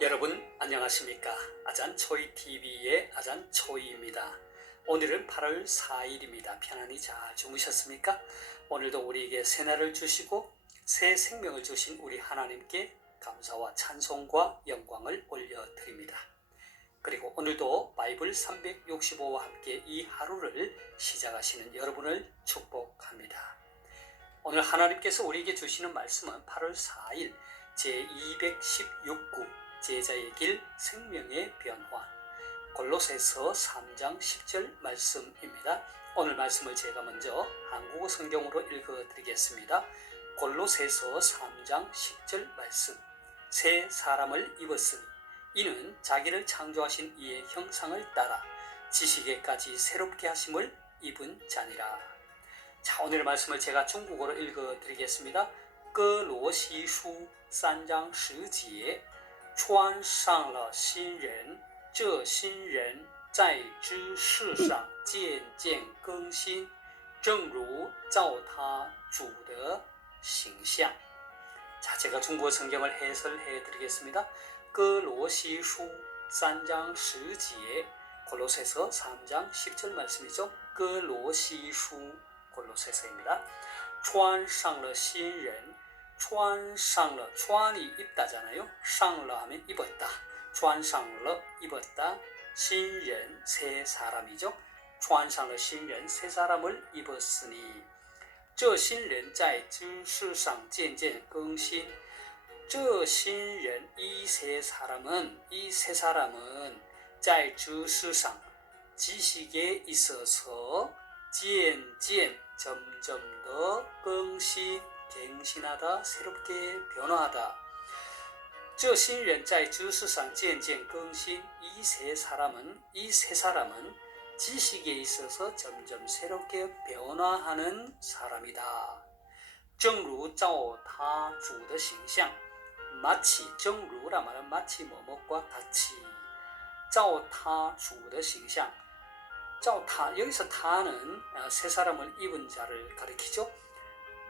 여러분 안녕하십니까? 아잔초이TV의 아잔초이입니다. 오늘은 8월 4일입니다. 편안히 잘 주무셨습니까? 오늘도 우리에게 새날을 주시고 새 생명을 주신 우리 하나님께 감사와 찬송과 영광을 올려드립니다. 그리고 오늘도 바이블 365와 함께 이 하루를 시작하시는 여러분을 축복합니다. 오늘 하나님께서 우리에게 주시는 말씀은 8월 4일 제216구 제자의 길 생명의 변화 골로새서 3장 10절 말씀입니다. 오늘 말씀을 제가 먼저 한국어 성경으로 읽어드리겠습니다. 골로새서 3장 10절 말씀. 새 사람을 입었으니 이는 자기를 창조하신 이의 형상을 따라 지식에까지 새롭게 하심을 입은 자니라. 자, 오늘 말씀을 제가 중국어로 읽어드리겠습니다. 哥罗西书3章10节穿上了新人，这新人在知识上渐渐更新，正如照他主的形象。 자, 제가 중국어 성경을 해설해 드리겠습니다. 哥罗西书3장 10节 골로새서 3장 10절 말씀이죠. 哥罗西书 골로새서입니다. 穿上了新人穿上了 穿이 입다잖아요. 上了 하면 입었다. 穿上了 입었다. 新人 새 사람이죠. 穿上了新人 새 사람을 입었으니 这新人在知识上渐渐更新这新人이 새 사람은 在知识上 지식에 있어서 渐渐 점점 더 更新 갱신하다, 새롭게 변화하다. 这新人在知识上渐渐更新 이 새 사람은 지식에 있어서 점점 새롭게 변화하는 사람이다. 正如照他主的形象 마치 正如라 말은 마치 뭐뭐과 같이 照他主的形象 照他 여기서 타는 새 사람을 입은 자를 가리키죠.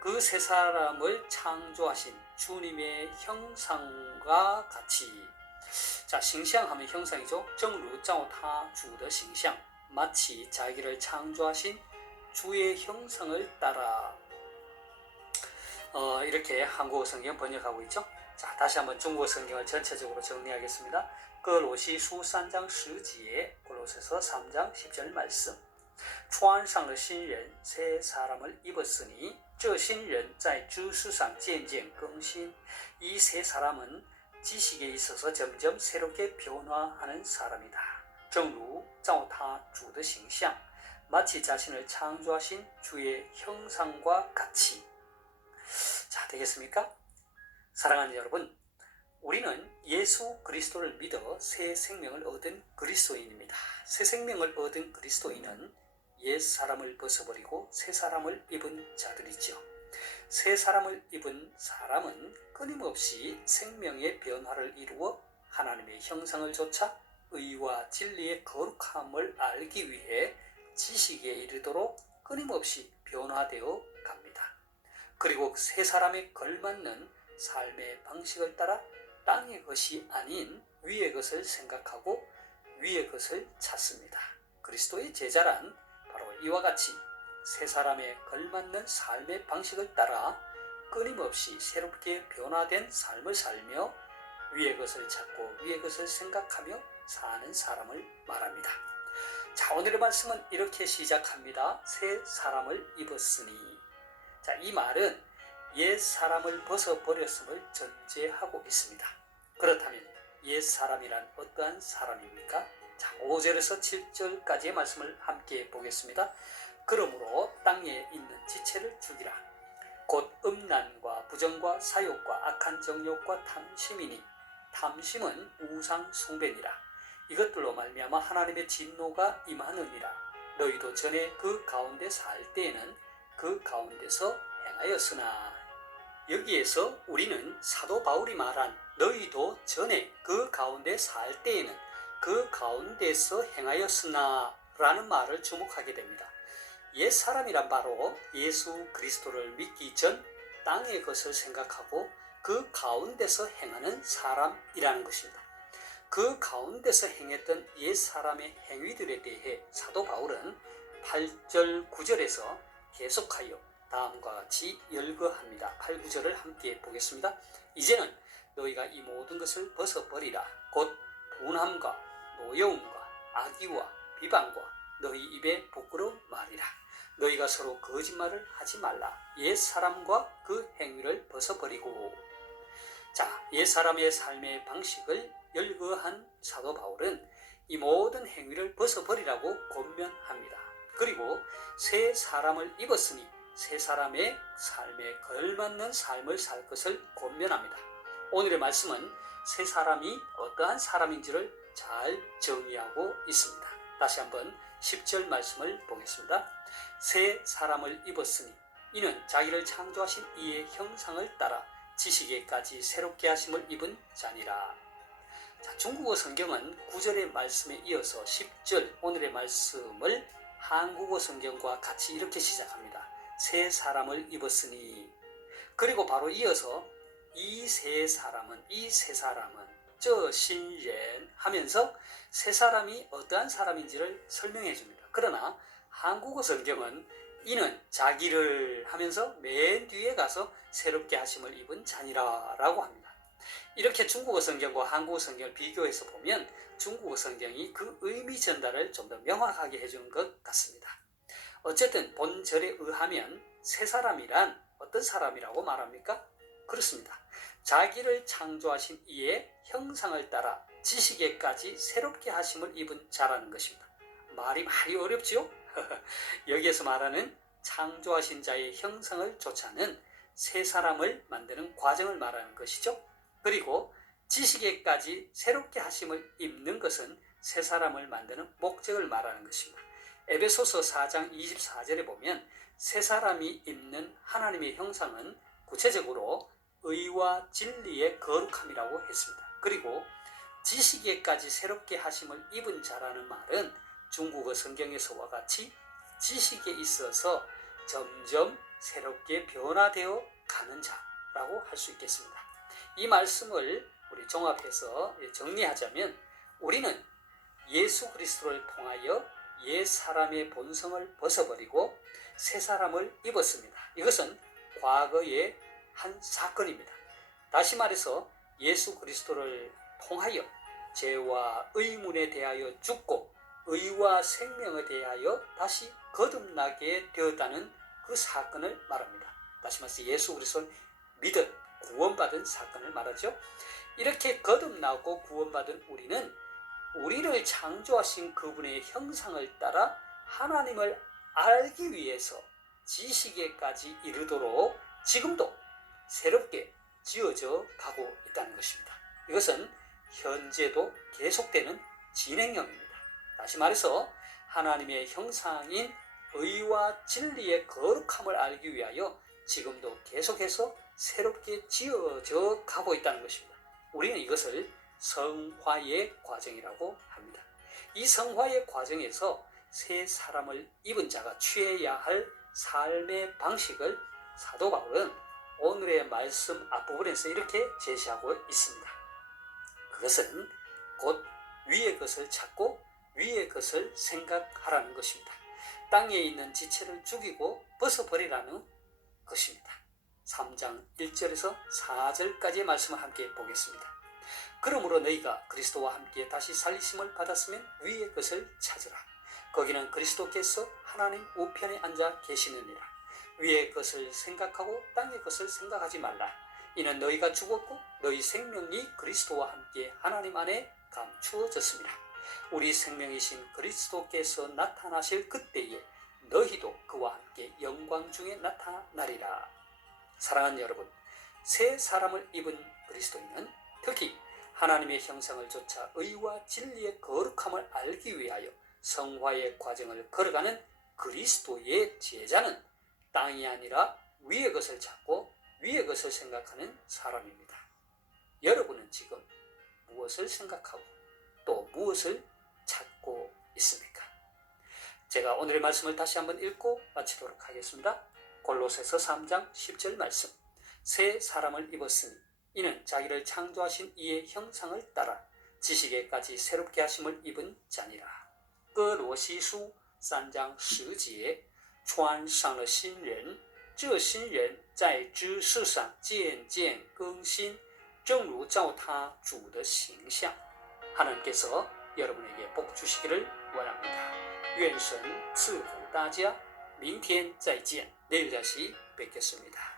그 새 사람을 창조하신 주님의 형상과 같이. 자, 形象하면 형상이죠. 正如照他主的形象 마치 자기를 창조하신 주의 형상을 따라. 이렇게 한국어 성경 번역하고 있죠. 자, 다시 한번 중국어 성경을 전체적으로 정리하겠습니다. 哥罗西书3章10节 골로새서 3장 10절 말씀. 穿上了新人 새 사람을 입었으니 这新人在知识上渐渐更新 이 새 사람은 지식에 있어서 점점 새롭게 변화하는 사람이다. 正如照他主的形象 마치 자신을 창조하신 주의 형상과 같이. 자, 되겠습니까? 사랑하는 여러분, 우리는 예수 그리스도를 믿어 새 생명을 얻은 그리스도인입니다. 새 생명을 얻은 그리스도인은 옛 사람을 벗어버리고 새 사람을 입은 자들이죠. 새 사람을 입은 사람은 끊임없이 생명의 변화를 이루어 하나님의 형상을 좇아 의와 진리의 거룩함을 알기 위해 지식에 이르도록 끊임없이 변화되어 갑니다. 그리고 새 사람에 걸맞는 삶의 방식을 따라 땅의 것이 아닌 위의 것을 생각하고 위의 것을 찾습니다. 그리스도의 제자란 바로 이와 같이 새 사람에 걸맞는 삶의 방식을 따라 끊임없이 새롭게 변화된 삶을 살며 위의 것을 찾고 위의 것을 생각하며 사는 사람을 말합니다. 자, 오늘의 말씀은 이렇게 시작합니다. 새 사람을 입었으니. 자, 이 말은 옛 사람을 벗어버렸음을 전제하고 있습니다. 그렇다면 옛 사람이란 어떠한 사람입니까? 자, 5절에서 7절까지의 말씀을 함께 보겠습니다. 그러므로 땅에 있는 지체를 죽이라. 곧 음란과 부정과 사욕과 악한 정욕과 탐심이니 탐심은 우상 숭배니라. 이것들로 말미암아 하나님의 진노가 임하느니라. 너희도 전에 그 가운데 살 때에는 그 가운데서 행하였으나. 여기에서 우리는 사도 바울이 말한 너희도 전에 그 가운데 살 때에는 그 가운데서 행하였으나 라는 말을 주목하게 됩니다. 옛 사람이란 바로 예수 그리스도를 믿기 전 땅의 것을 생각하고 그 가운데서 행하는 사람이라는 것입니다. 그 가운데서 행했던 옛사람의 행위들에 대해 사도 바울은 8절 9절에서 계속하여 다음과 같이 열거합니다. 8, 9절을 함께 보겠습니다. 이제는 너희가 이 모든 것을 벗어버리라. 곧 분함과 노여움과 악의와 비방과 너희 입에 부끄러운 말이라. 너희가 서로 거짓말을 하지 말라. 옛사람과 그 행위를 벗어버리고. 자, 옛사람의 삶의 방식을 열거한 사도 바울은 이 모든 행위를 벗어버리라고 권면합니다. 그리고 새 사람을 입었으니 새 사람의 삶에 걸맞는 삶을 살 것을 권면합니다. 오늘의 말씀은 새 사람이 어떠한 사람인지를 잘 정의하고 있습니다. 다시 한번 10절 말씀을 보겠습니다. 새 사람을 입었으니 이는 자기를 창조하신 이의 형상을 따라 지식에까지 새롭게 하심을 입은 자니라. 자, 중국어 성경은 9절의 말씀에 이어서 10절 오늘의 말씀을 한국어 성경과 같이 이렇게 시작합니다. 새 사람을 입었으니. 그리고 바로 이어서 이 새 사람은 저 신人하면서 새 사람이 어떠한 사람인지를 설명해 줍니다. 그러나 한국어 성경은 이는 자기를 하면서 맨 뒤에 가서 새롭게 하심을 입은 자니라 라고 합니다. 이렇게 중국어 성경과 한국어 성경을 비교해서 보면 중국어 성경이 그 의미 전달을 좀 더 명확하게 해주는 것 같습니다. 어쨌든 본절에 의하면 새 사람이란 어떤 사람이라고 말합니까? 그렇습니다. 자기를 창조하신 이의 형상을 따라 지식에까지 새롭게 하심을 입은 자라는 것입니다. 말이 어렵죠? 여기에서 말하는 창조하신 자의 형상을 좇아는 새 사람을 만드는 과정을 말하는 것이죠. 그리고 지식에까지 새롭게 하심을 입는 것은 새 사람을 만드는 목적을 말하는 것입니다. 에베소서 4장 24절에 보면 새 사람이 입는 하나님의 형상은 구체적으로 의와 진리의 거룩함이라고 했습니다. 그리고 지식에까지 새롭게 하심을 입은 자라는 말은 중국어 성경에서와 같이 지식에 있어서 점점 새롭게 변화되어 가는 자라고 할 수 있겠습니다. 이 말씀을 우리 종합해서 정리하자면 우리는 예수 그리스도를 통하여 옛 사람의 본성을 벗어버리고 새 사람을 입었습니다. 이것은 과거의 한 사건입니다. 다시 말해서 예수 그리스도를 통하여 죄와 의문에 대하여 죽고 의와 생명에 대하여 다시 거듭나게 되었다는 그 사건을 말합니다. 다시 말해서 예수 그리스도를 믿은 구원받은 사건을 말하죠. 이렇게 거듭나고 구원받은 우리는 우리를 창조하신 그분의 형상을 따라 하나님을 알기 위해서 지식에까지 이르도록 지금도 새롭게 지어져 가고 있다는 것입니다. 이것은 현재도 계속되는 진행형입니다. 다시 말해서 하나님의 형상인 의와 진리의 거룩함을 알기 위하여 지금도 계속해서 새롭게 지어져 가고 있다는 것입니다. 우리는 이것을 성화의 과정이라고 합니다. 이 성화의 과정에서 새 사람을 입은 자가 취해야 할 삶의 방식을 사도 바울은 오늘의 말씀 앞부분에서 이렇게 제시하고 있습니다. 그것은 곧 위의 것을 찾고 위의 것을 생각하라는 것입니다. 땅에 있는 지체를 죽이고 벗어버리라는 것입니다. 3장 1절에서 4절까지의 말씀을 함께 보겠습니다. 그러므로 너희가 그리스도와 함께 다시 살리심을 받았으면 위의 것을 찾으라. 거기는 그리스도께서 하나님 우편에 앉아 계시느니라. 위의 것을 생각하고 땅의 것을 생각하지 말라. 이는 너희가 죽었고 너희 생명이 그리스도와 함께 하나님 안에 감추어졌습니다. 우리 생명이신 그리스도께서 나타나실 그때에 너희도 그와 함께 영광 중에 나타나리라. 사랑하는 여러분, 새 사람을 입은 그리스도인은 특히 하나님의 형상을 좇아 의와 진리의 거룩함을 알기 위하여 성화의 과정을 걸어가는 그리스도의 제자는 땅이 아니라 위의 것을 찾고 위의 것을 생각하는 사람입니다. 여러분은 지금 무엇을 생각하고 또 무엇을 찾고 있습니까? 제가 오늘의 말씀을 다시 한번 읽고 마치도록 하겠습니다. 골로새서 3장 10절 말씀. 새 사람을 입었으니 이는 자기를 창조하신 이의 형상을 따라 지식에까지 새롭게 하심을 입은 자니라. 哥罗西书3章10节，穿上了新人，这新人在知识上渐渐更新，正如照他主的形象。 하나님께서 여러분에게 복 주시기를 원합니다. 愿神赐福大家。明天再见。 내일 다시 뵙겠습니다.